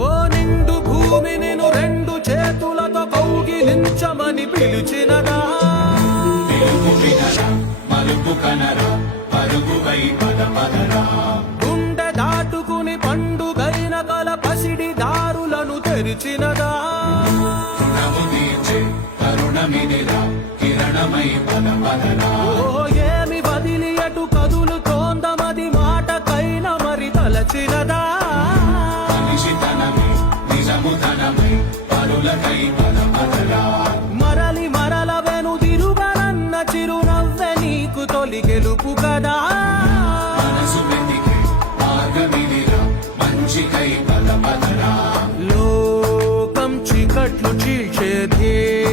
ఓ నిండు భూమి నిన్ను రెండు చేతులతో కౌగిలించమని పిలిచినదా తెలుగు వినరా మలుపు కనరా పరుగువై పద పదరా గుండె దాటుకుని పండుగైన కల పసిడి దారులను తెరిచినదా రుణము తీర్చే కరుణమిదిరా కిరణమై పద పదరా ఓ ఏమి బదిలి అటు కదులుతోందమది మాటకైన మరి తలచినదా మనిషితనమే నిజముతనమై పరులకై పద పదరా మరలి మరల వెనుదిరుగనన్న చిరునవ్వె నీకు తొలి గెలుపు కదా మనసు వెతికే మార్గమిదిరా మంచికై పద పదరా లోకం చీకట్లు చీల్చే ధ్యేయం